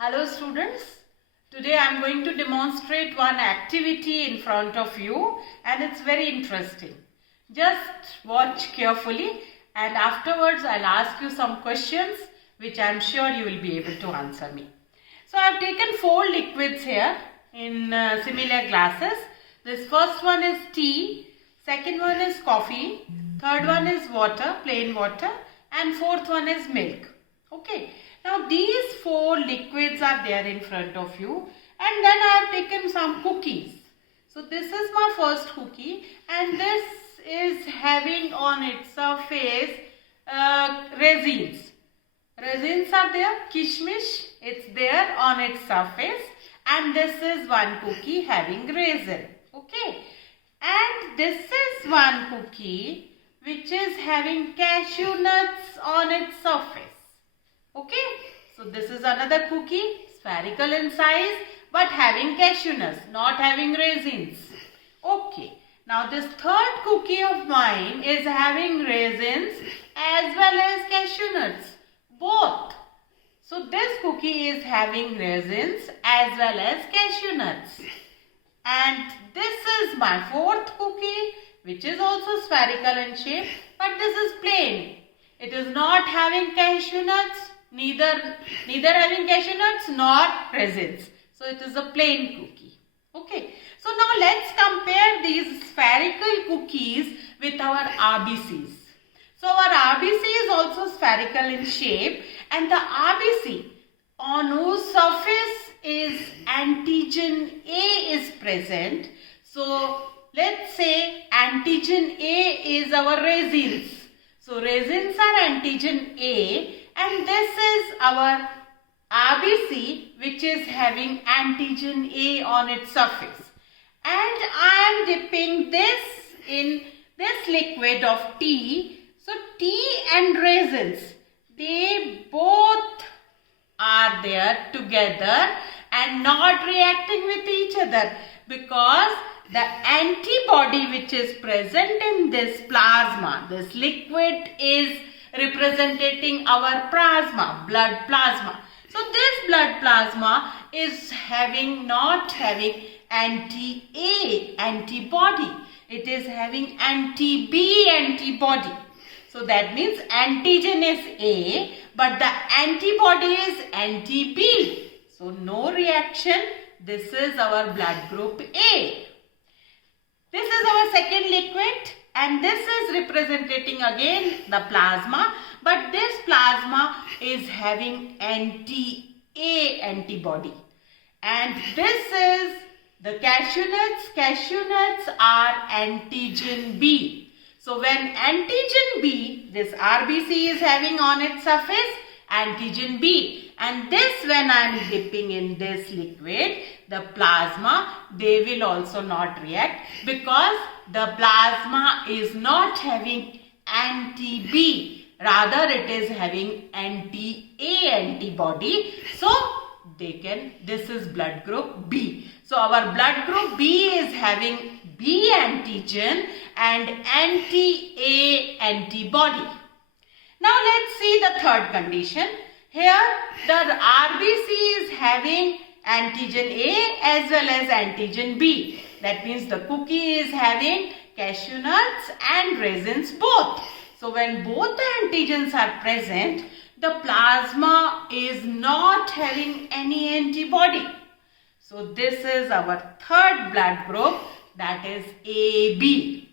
Hello students, today I am going to demonstrate one activity in front of you and it's very interesting. Just watch carefully and afterwards I'll ask you some questions which I am sure you will be able to answer me. So I have taken 4 liquids here in similar glasses. This first one is tea, second one is coffee, third one is water, plain water, and fourth one is milk. Okay. Now these 4 liquids are there in front of you and then I have taken some cookies. So this is my first cookie and this is having on its surface resins. Resins are there, kishmish, it's there on its surface, and this is one cookie having resin. Okay. And this is one cookie which is having cashew nuts on its surface. Okay, so this is another cookie, spherical in size but having cashew nuts, not having raisins. Okay, now this third cookie of mine is having raisins as well as cashew nuts, both. So this cookie is having raisins as well as cashew nuts. And this is my fourth cookie which is also spherical in shape but this is plain. It is not having cashew nuts. Neither having cashew nuts nor resins. So it is a plain cookie. Okay. So now let's compare these spherical cookies with our RBCs. So our RBC is also spherical in shape and the RBC on whose surface is antigen A is present. So let's say antigen A is our resins. So resins are antigen A. And this is our RBC which is having antigen A on its surface. And I am dipping this in this liquid of tea. So tea and resins, they both are there together and not reacting with each other because the antibody which is present in this plasma, this liquid is representing our plasma, blood plasma. So this blood plasma is not having anti-A antibody. It is having anti-B antibody. So that means antigen is A but the antibody is anti-B. So no reaction. This is our blood group A. This is our second liquid. And this is representing again the plasma, but this plasma is having anti-A antibody. And this is the cashew nuts. Cashew nuts are antigen B. So when antigen B, this RBC is having on its surface antigen B. And this when I am dipping in this liquid, the plasma, they will also not react because the plasma is not having anti-B. Rather it is having anti-A antibody. So this is blood group B. So our blood group B is having B antigen and anti-A antibody. Now let's see the third condition. Here the RBC is having antigen A as well as antigen B. That means the cookie is having cashew nuts and raisins both. So when both the antigens are present, the plasma is not having any antibody. So this is our third blood group, that is AB.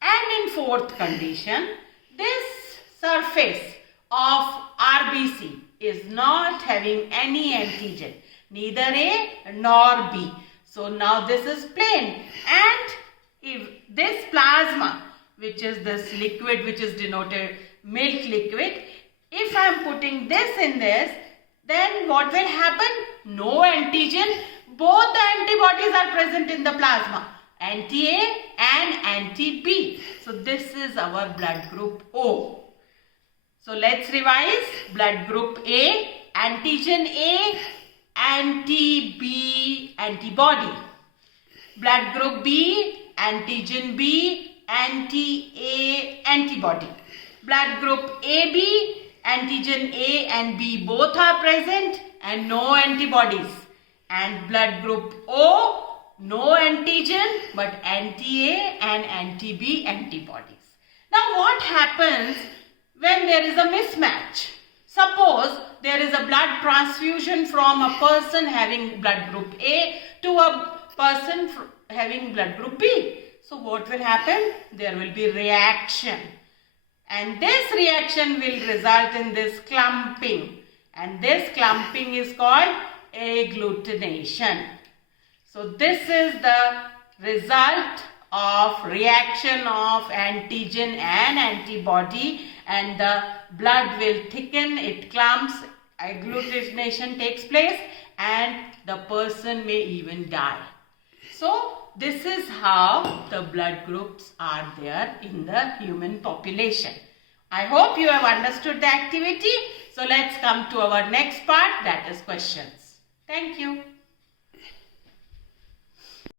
And in fourth condition, this surface of RBC is not having any antigen, neither A nor B. So now this is plain, and if this plasma, which is this liquid which is denoted milk liquid, if I am putting this in this, then what will happen? No antigen, both the antibodies are present in the plasma, anti-A and anti-B. So this is our blood group O. So let's revise. Blood group A, antigen A, anti-B antibody. Blood group B, antigen B, anti-A antibody. Blood group AB, antigen A and B both are present and no antibodies. And blood group O, no antigen but anti-A and anti-B antibodies. Now what happens when there is a mismatch? Suppose there is a blood transfusion from a person having blood group A to a person having blood group B. So what will happen? There will be reaction. And this reaction will result in this clumping. And this clumping is called agglutination. So this is the result of reaction of antigen and antibody, and the blood will thicken, it clumps, agglutination takes place, and the person may even die. So this is how the blood groups are there in the human population. I hope you have understood the activity. So let's come to our next part, that is questions. Thank you.